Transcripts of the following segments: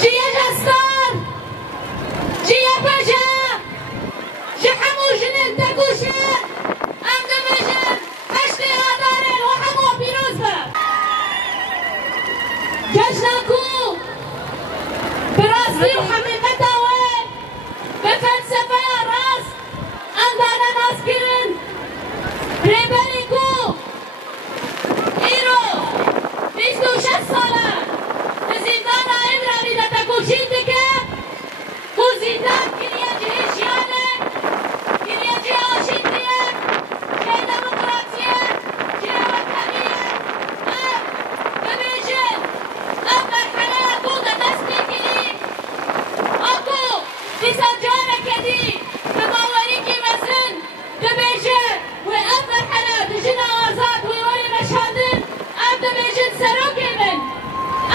جيا جستار جيا بجا جحمو جنن تكوشن ام دمجن هشت رادارن وحمو بيروز با جشناكو براسي وحقيقتها وين بفلسفة راس عندنا ناس كرن ريبريكو إيرو 26 سالة بزيدانا إبرا بيدا تكوشيتك وزيدان كريا جهشيانة كريا جهاشيتية جه ديمقراطية جه وطنية ببيجن مرحلة كودا تسبيكي أكو لسجانة كدي بطوريكي مزن ببيجن وأم مرحلة بجنا آزاد ويوري مشهدن أم ببيجن سروكي من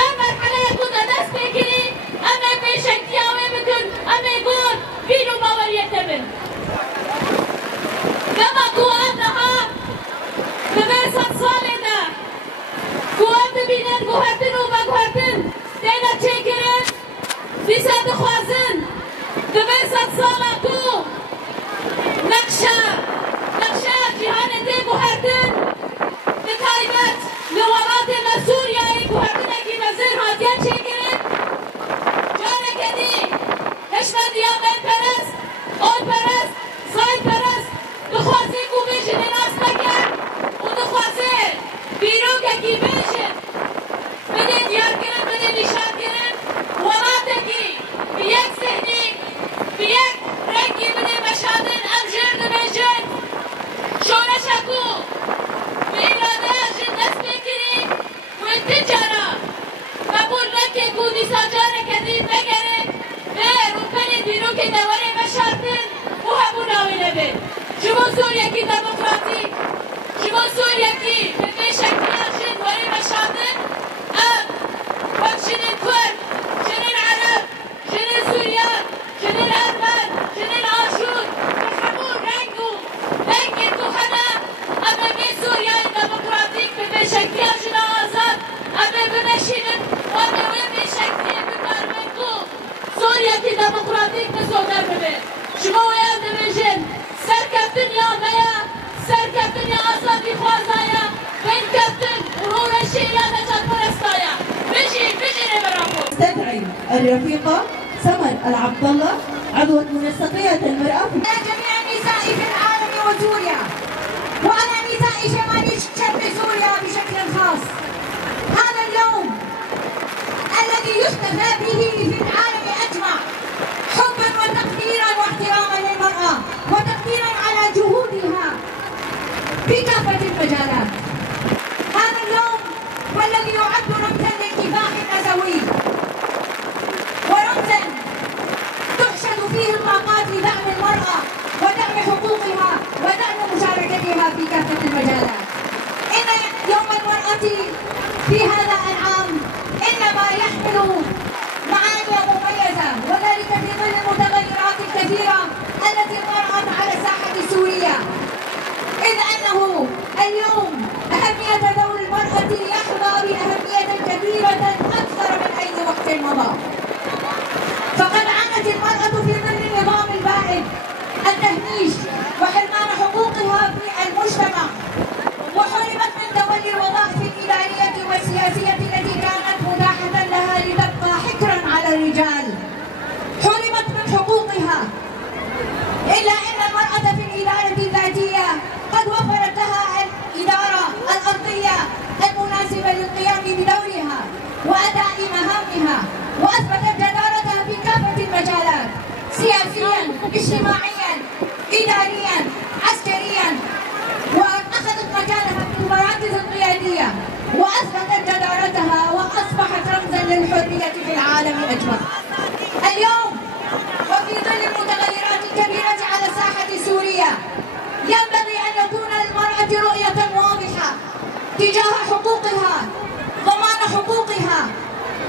أم مرحلة كودا تسبيكي أم بيشن كياوي بكن أم يقول بينو باورية من كما قواتها ببيسة صالدة قوات ببينن قواتن وبقواتن دينا تشيكرن بيسة خوازن ببيسة صالتو نقشة جهان دي قواتن بتايبت لورات سوريا قواتن اكي مزير هاتيان تشيكرن جانا كدي هشمن ديابن برس اول برس زايد برس دخوازي قو بيجن ناس بكر ودخوازي بيروك اكي بيجن بدي ديار كرن بدي نشان كرن ولاتكي بيك سهني بيك رنكي بدي مشادن امجر دبيجن شورشكو بإرادة جن دست بكري والتجارة قبول لكي قودي ساجارة كديد بكرن غير وبني بيروك دوري مشادن وهبو ناوي نبن جمو سوريا كي ديمقراطيك جمو سوريا كي ببيشك جن وري مشادن وجنين كرد جنين عرب جنين سوريان جنين أرمن جنين عاشور بحمون رنگي كوخنا أما بي سوريا ديمقراطيك ببيشكيا جنا آزاد أما بمشينن وأما ببيشكيا ببارمنكو سوريا كي ديمقراطيك بسودر ببين شمو يا دبيجن سركبتن يا ميا سركبتن يا آزاد بخوازايا بين كبتن ورورشي يا نجات برستايا بيجي نبرامو استدعي الرفيقة سمر العبد الله عضوة منسقية المرأة في جميع النساء في العالم وسوريا وعلى نساء شمال شرق سوريا بشكل خاص. هذا اليوم الذي يحتفى به في العالم أجمع حبا وتقديرا واحتراما للمرأة وتقديرا على جهودها في كافة المجالات. هذا اليوم والذي يعد رمزا للكفاح النسوي ورمزا تحشد فيه الطاقات لدعم المرأة ودعم حقوقها ودعم مشاركتها في كافة المجالات. إن يوم المرأة في هذا العام إنما يحمل معاني مميزة وذلك في ظل المتغيرات الكثيرة التي طرأت على الساحة السورية، إذ أنه اليوم أهمية دور المرأة يحظى بأهمية كبيرة أكثر من أي وقت مضى. فقد عانت المرأة في ظل النظام البائد التهميش وحرمان حقوقها في المجتمع، وحرمت من تولي الوظائف الإدارية والسياسية التي كانت متاحة لها لتبقى حكرا على الرجال. حرمت من حقوقها، إلا أن المرأة في الإدارة الذاتية قد وفرت لها الإدارة الأرضية المناسبة للقيام بدورها وأداء مهامها، وأثبتت جدارتها في كافة المجالات سياسيا، اجتماعيا، إداريا، عسكريا، وأخذت مكانها في المراكز القيادية وأثبتت جدارتها وأصبحت رمزا للحرية في العالم أجمع. اليوم وفي ظل المتغيرات الكبيرة على الساحة السورية ينبغي أن يكون للمرأة رؤية واضحة تجاه حقوقها، ضمان حقوقها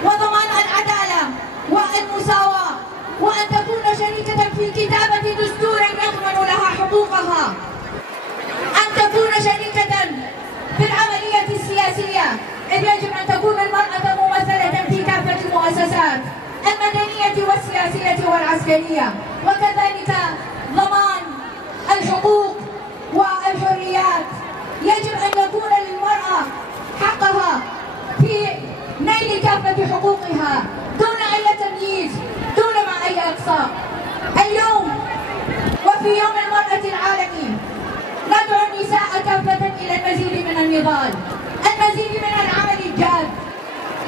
وضمان العدالة والمساواة، وأن تكون شريكة في كتابة دستور يضمن لها حقوقها، أن تكون شريكة في العملية السياسية، إذ يجب أن تكون المرأة ممثلة في كافة المؤسسات المدنية والسياسية والعسكرية، وكذلك ضمان الحقوق والحريات. يجب أن يكون للمرأة حقها في نيل كافة حقوقها دون أي تمييز، دون ما أي إقصاء. اليوم وفي يوم المرأة العالمي ندعو النساء كافة إلى المزيد من النضال، المزيد من العمل الجاد،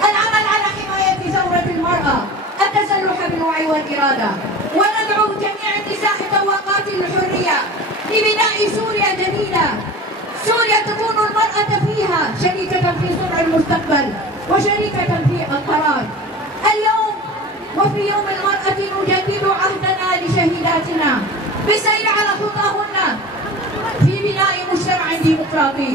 العمل على حماية ثورة المرأة، التسلح بالوعي والإرادة، وندعو جميع النساء طواقات الحرية لبناء سوريا جديدة، سوريا تكون المرأة فيها شريكة في صنع المستقبل وشريكة في القرار. اليوم وفي يوم المرأة نجدد عهدنا لشهيداتنا بالسير على خطاهن في بناء مجتمع ديمقراطي،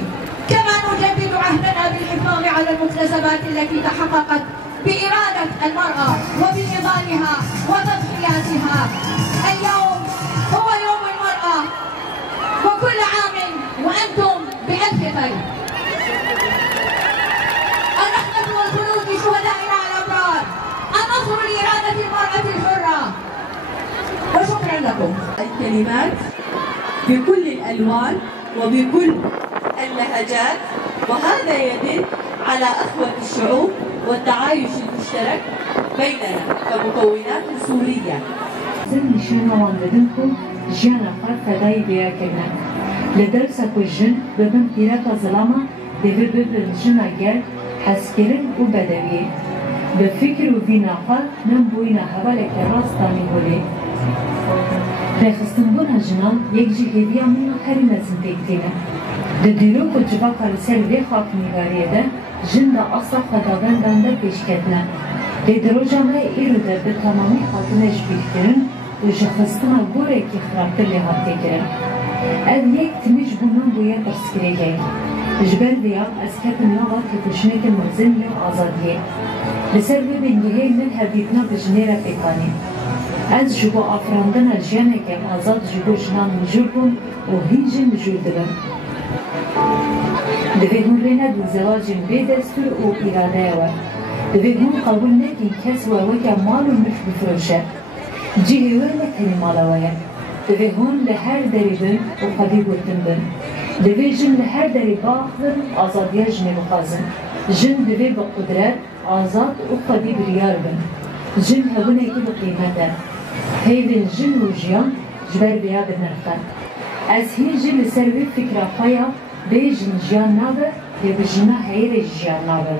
كما نجدد عهدنا بالحفاظ على المكتسبات التي تحققت بإرادة المرأة وبنضالها وتضحياتها. اليوم هو يوم المرأة، وكل عام وأنتم بألف خير. الرحمة والخلود لشهدائنا الأبرار، النصر لإرادة المرأة الحرة. وشكرا لكم. الكلمات بكل الألوان وبكل اللهجات، وهذا يدل على أخوة الشعوب والتعايش المشترك بيننا كمكونات سورية. زن نشانوان بدن کو جیانا خود فدای بیا کردن. لدرسا کو جن ببن پیرک ظلامه دوی ببن جنا گل حسکرن و بدویه. به فکر و بیناقا نم بوینا حواله که راستانی هولی. رخصتن بونا جنان یک جهیدیا مینا هری نزن دیگتینه. دیرو کو جباکا لسر وی خاک نگاریه ده جن دا اصلا خداوند دانده پیش کردن. دیدروجامه ایرو ده به تمامی خاطنش بیکترن و جخستنا گوره که خرابتر لحاطه کرن. اذ یک تمیش بونان بویا ترسکره گی. جبر ویا از کتن نوا که کشنک مرزن یا آزادیه. لسر وی بینگیه من هدیتنا بجنیره پیکانی. از جبو افراندن جیانه که آزاد جبو جنان مجور بون و هینجن مجور دبن. دوی هون لینا دو زواجن بی دستور و اراده و دوی هون قبول نکن کس و وکا مال و ملک بفروشه. جیهی و نکنی مالویه. دوی هون لهر دری بن و قدی بودن بن. دوی جن لهر دری باخدن آزادیه جنی بخازن. جن دوی با قدرت آزاد و قدی بریار بن. جن هونه که بقیمته. هیدن جن و جیان جبر بیا بنرخن. از هین جن لسروی فکر خوایا بیجن جیان نابه یا بجنه هیر جیان نابه.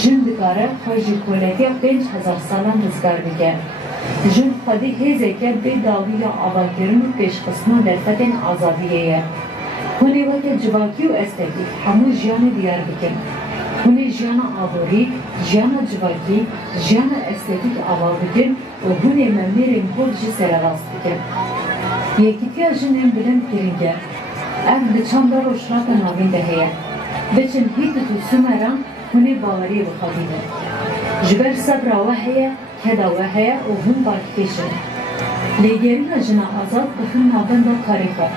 جن دکاره خوشی کولتی 5000 سالان رزگار بگه. جن خودی هیزه که به داوی یا آباکرون و پیشقسمه در فتن آزادیه. هنی وقت جواکی و استقیق همو جیان دیار بکن. هنی جیان آبوری، جیان جواکی، جیان استقیق آبا بکن و هنی ممیرین خود جی سرراست بکن. یکیتیا جنین بلند کرینگه. اف بچاندا روشناک ناوین دهیه. بچن هیت تو سمران هنی باوری بخوابیده. جبر صبر وحیه، کدا وحیه و هن بارکیشن. لیگرین جنا آزاد بخن نابنده تاریخه.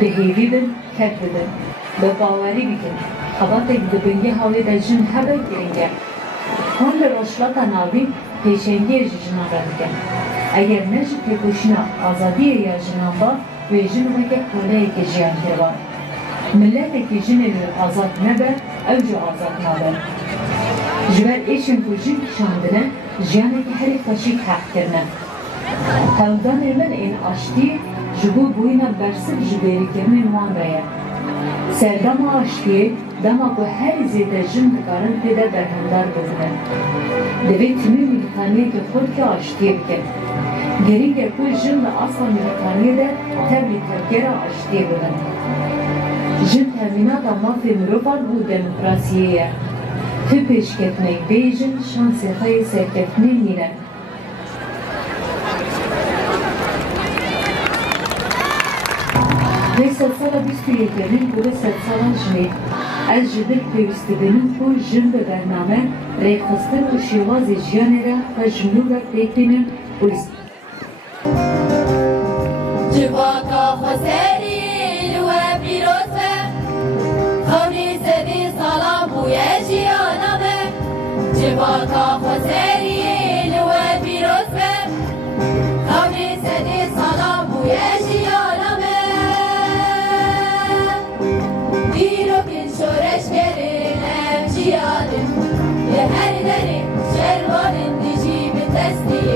بهیوی بن، کت بدن. به باوری بکن. خباتک دبنگی هاوی دا جن هبه گرینگه. هن لروشلاک ناوین پیشنگی جنا را بکن. اگر نجد پیکوشنا آزادی یا جنان با و جن وکه کوله که جیان کروان. ملت که جن آزاد نبه او جو آزاد نبه. جبر ایشن کو جن کشاندنه جیانه که هر خشیک حق کرنه. هودان من این آشتی جبو بوینا برسب جبری کرنه وان رایه. سردام آشتی دما کو هر زیده جن دکارن پیدا برهندار بزنه. دوی تمی ملکانیه که خود که آشتی بکن. گرینگه کوی جن به اصلا ملکانیه ده تبلی ترکیه آشتی بودن. جن تامینات مافی مروفان بو دموکراسیه. تو پیشکتنه بیجن شانسی خواهی سرکتنه میره. به 100 سال 21 بوده 100 سال جنید. از جدل پیوسته بینم که جن به برنامه ریخستن و شیواز جیانه را و جنو را پیکنن و جواکا خسری و پیروسه خونی سدی سلام بوی جیانمه جواکا خسری دەستێ